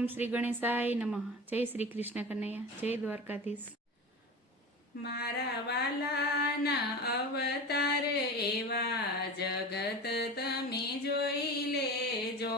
ઓમ શ્રી ગણેશાય નમઃ. જય શ્રી કૃષ્ણ કનૈયા, જય દ્વારકાધીશ. મારા વાલાના અવતાર એવા જગત તમે જોઈ લેજો.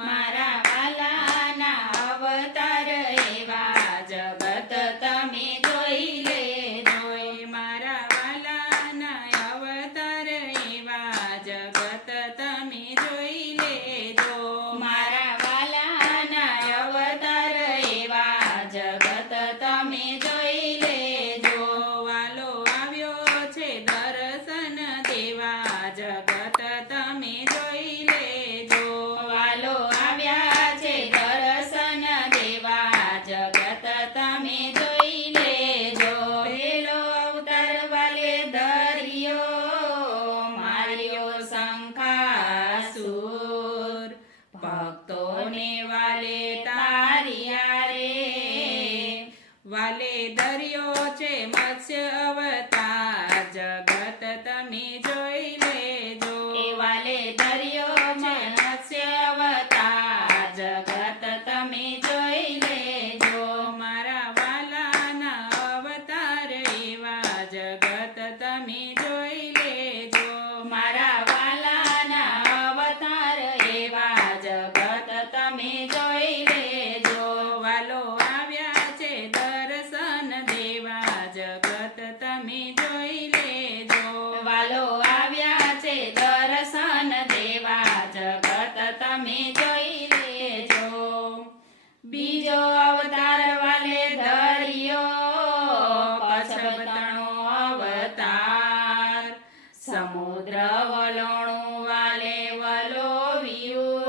મારા વાલાના અવતાર એવા જગત તમે જોઈ લેજો. મારા વાલાના અવતાર એવા જગત તમે જોઈ લેજો. મારા વાલાના અવતાર એવા જગત તમે જોઈ લેજો. વાલો આવ્યો છે દર્શન દેવા જગત તમે જોઈ લેજો. વાલો આવ્યા છે દર્શન દેવા જગત તમે જોઈ લેજો. પેલો અવતાર વાલે ધર્યો માર્યો શંખાસુર. ભક્તોને વાલે તાર્યા રે. વાલે ધર્યો છે મત્સ્ય અવતાર જગત તમે જોઈ લેજો. વાલે ધર્યો છે મત્સ્ય અવતાર જગત તમે જોઈ લેજો. મારા વાલાના અવતાર એવા જગત તમે જોઈ લેજો. મારા વાલાના અવતાર એવા જગત તમે જોઈ લેજો. વાલો આવ્યા છે દર્શન દેવા જગત તમે જોઈ લેજો. વાલો આવ્યા છે દર્શન દેવા જગત તમે જોઈ લેજો. બીજો અવતાર વાલે ધર્યો કચ્છબતણો અવતાર. સમુદ્ર વલોણું વાલે વલોવ્યું.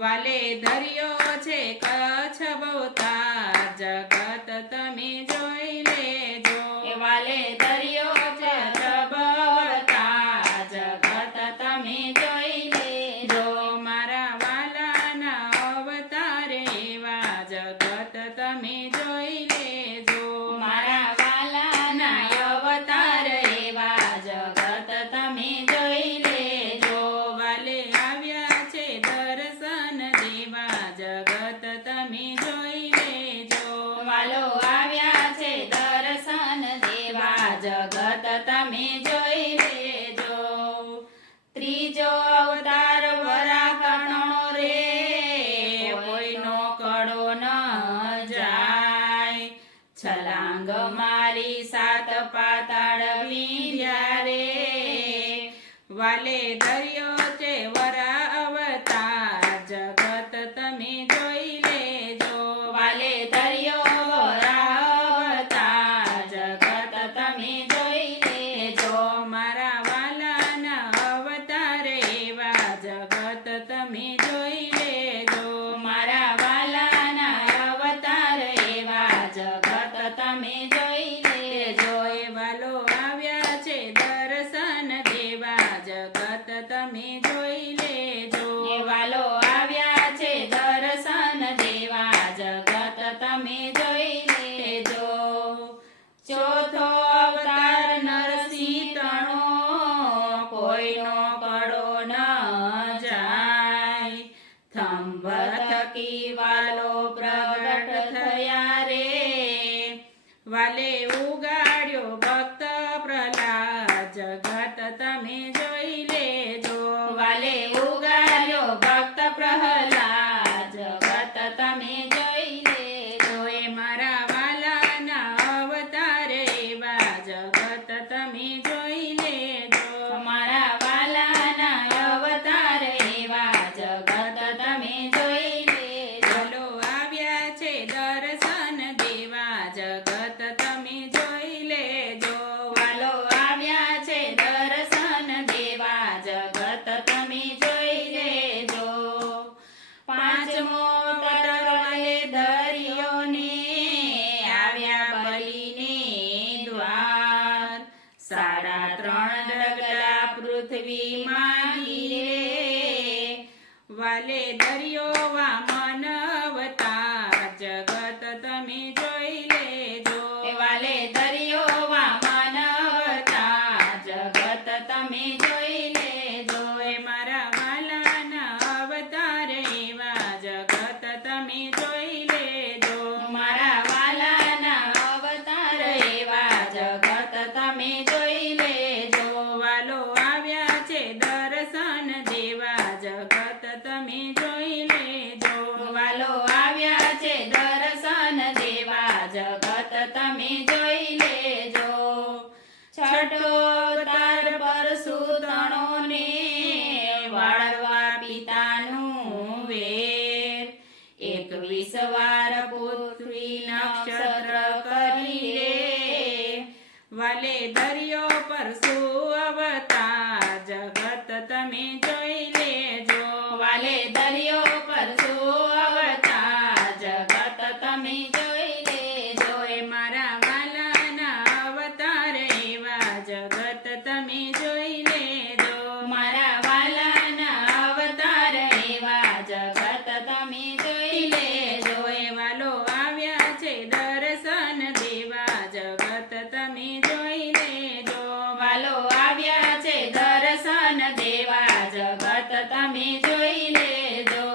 વાલે ધર્યો છે કચ્છ અવતાર જગત તમે જોઈ લેજો. વાલે ધર્યો છે અવતાર જગત તમે જોઈ લેજો. મારા વાલાના અવતાર એવા જગત તમે જોઈ લેજો. મારા વાલાના અવતાર એવા જગત તમે જોઈ લેજો. વાલે આવ્યા છે દર્શન દેવા જગત તમે જોઈ લેજો. વાલો આવ્યા છે દર્શન દેવા જગત તમે જોઈ લેજો. ત્રીજો અવતાર વરાકણો રે કોઈનો કડો ન જાય. છલાંગ મારી સાત પાતાળ વિંધ્યા રે. વાલે ધર્યો છે વરા અવતાર જગત તમે જોઈ લેજો. વાલે ધર્યો વરા અવતાર જગત તમે જોઈ લેજો. મારા વાલાના અવતાર એવા જગત તમે જોઈ લેજો. મારા વાલાના અવતાર એવા જગત તમે જોઈ લેજો. એ વાલો આવ્યા છે દર્શન દેવા જગત તમે જોઈ લેજો. એ વાલો આવ્યા છે દર્શન દેવા જગત તમે જોઈ લેજો. ચોથો અવતાર નરસિંહ તણો કોઈનો કડો ન જાય. થંભ થકી વાલો પ્રગટ થયા રે. વાલે ઉગાડ્યો ભક્ત પ્રહલાદ જગત તમે જોઈ લેજો. વાલે ઉગાડ્યો ભક્ત પ્રહલાદ જગત તમે જોઈ લેજો. એ મારા વાલાના અવતાર એવા જગત તમે જોઈ લેજો. મારા વાલાના અવતાર એવા જગત તમે જોઈ લેજો. વાલો આવ્યા છે દર્શન દેવા જગત તમે જોઈ લેજો. વાલો આવ્યા છે દર્શન દેવા જગત તમે જોઈ લેજો. પાંચમો અવતાર વાલે ધર્યો ને આવ્યા બલીને દ્વાર. 3.5 ડગલા પૃથ્વી માંગી રે. વાલે ધર્યો વામન અવતાર જગત તમે જોઈ લેજો. વાલે ધર્યો વામન અવતાર જગત તમે જોઈ લેજો. એ મારા વાલાના અવતાર એવા જગત તમે જગત તમે જોઈ લેજો. વાલો આવ્યા છે દર્શન દેવા જગત તમે જોઈ લેજો. વાલો આવ્યા છે દર્શન દેવા જગત તમે જોઈ લેજો. છઠોતર પરસુતણોને વાળવા પિતાનું વેર. 21 વાર પૃથ્વી નક્ષત્ર કરી રે. વાલે દરિયો પરસુ અવતાર જગત તમે જોઈ લેજો. વાલે દરિયો પરસુ અવતાર જગત તમે જોઈ લેજો. એ મારા વાલાના અવતાર એવા જગત તમે જોઈ લેજો. મારા વાલાના અવતાર એવા જગત તમે જોઈ લેજો. એ વાલો આવ્યા છે દર્શન દેવા જગત તમે જોઈ લેજો. વાલો આવ્યા છે દર્શન દેવા જગત તમે જોઈ લેજો.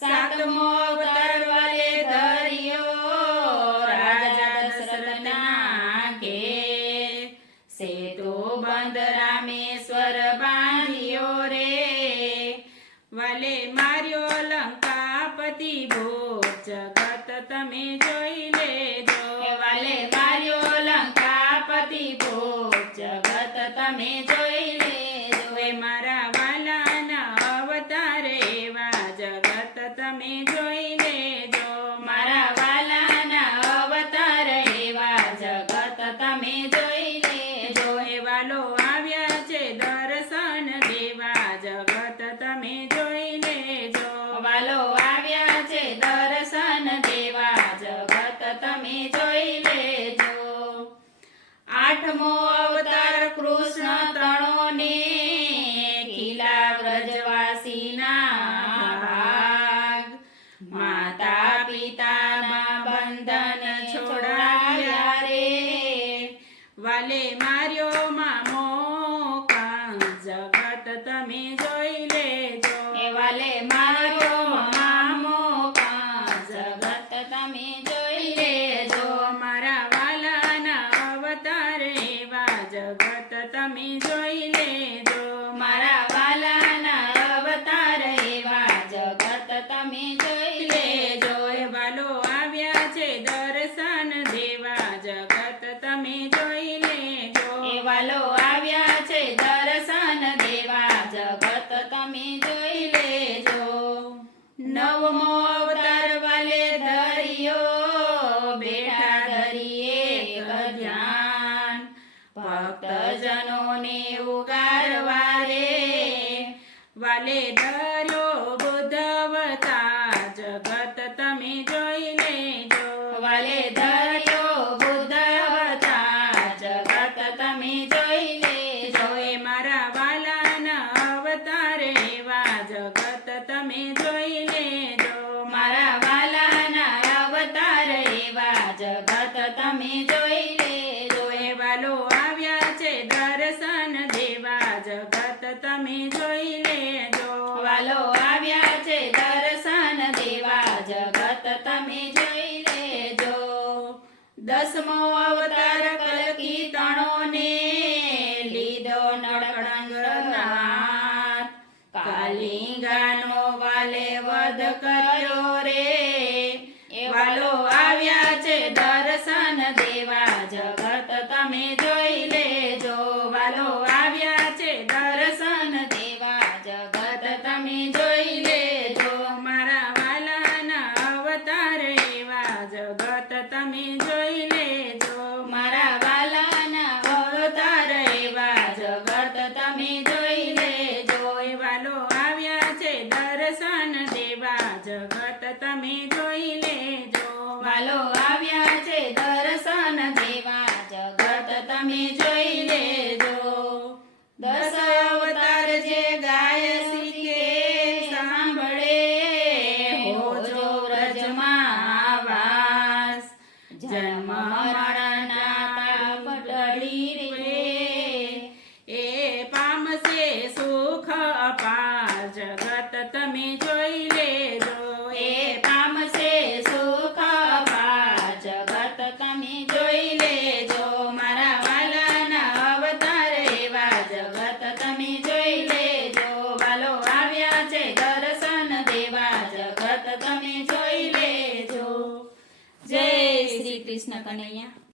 સાતમો અવતાર વાલે ધર્યો રાજા દશરથના ઘેર. સેતુ બંધ રામેશ્વર બાંધ્યો રે. વાલે માર્યો લંકાપતિ ભોગ જગત તમે જોઈ લેજો. વાલે માર્યો લંકાપતિ ભોગ જગત તમે જોઈ લેજો. એ મારા વાલાના અવતાર એવા જગત તમે જોઈ લેજો. મારા વાલાના અવતાર એવા જગત તમે જોઈ લેજો. એ વાલો આવ્યા છે દર્શન દેવા જગત તમે જોઈ લેજો. વાલો આવ્યા છે દર્શન દેવા જગત તમે જોઈ લેજો. આઠમો અવતાર કૃષ્ણ તણોને ખીલા વ્રજવાસીના ભાગ. માતા પિતાના બંધન છોડાવ્યા રે. વાલે માર્યો મામો કાં જગત તમે જોઈ લેજો. વાલે માર્યો મામો કાં જગત તમે જોઈ લેજો. મારા વાલાના અવતાર એવા જગત તમે જોઈ લેજો. મારા વાલાના અવતાર એવા જગત તમે જોઈ લેજો. એ વાલો આવ્યા છે દર્શન દેવા જગત તમે જોઈ લેજો. એ વાલો આવ્યા છે દર્શન દેવા જગત તમે જોઈ લેજો. નવમો અવતાર વાલે ધર્યો બેઠા ધરીએ ધ્યાન. ભક્તજનોને ઉગારવા રે. વાલે ધર્યો બુદ્ધ અવતાર જગત તમે જોઈ લેજો. વાલે ધર્યો બુદ્ધ અવતાર જગત તમે જોઈ લેજો. એ મારા વાલાના અવતાર એવા જગત તમે જોઈ લેજો. મારા વાલાના અવતાર એવા જગત તમે જોઈ લેજો. એ વાલો આવ્યા છે દર્શન દેવા જગત તમે જોઈ લેજો. વાલો આવ્યા છે દર્શન દેવા જગત તમે જોઈ લેજો. દસમો અવતાર કલ્કી તણોને લીધો નળકડંગ નાથ. કાલિંગાનો વાલે વધ કર્યો રે. એ વાલો આવ્યા છે દર્શન દેવા જગત તમે જોઈ લેજો. વાલો આવ્યા છે દર્શન દેવા જગત તમે જોઈ લેજો. મારા વાલાના અવતાર એવા જગત તમે જોઈ લેજો. મારા વાલાના અવતાર એવા જગત તમે જોઈ લેજો. એ વાલો આવ્યા છે દર્શન દેવા જગત તમે જોઈ લેજો. વાલો આવ્યા છે દર્શન દેવા જગત તમે જોઈ લેજો. 10 અવતાર જે ગાય શીખે સાંભળે હોજો વ્રજમાં વાસ. જન્મ મરણના તાપ ટળી રે. એ પામશે સુખ અપાર જગત તમે જોઈ લેજો. એ પામશે સુખ અપાર જગત તમે જોઈ લેજો. કૃષ્ણ કનૈયા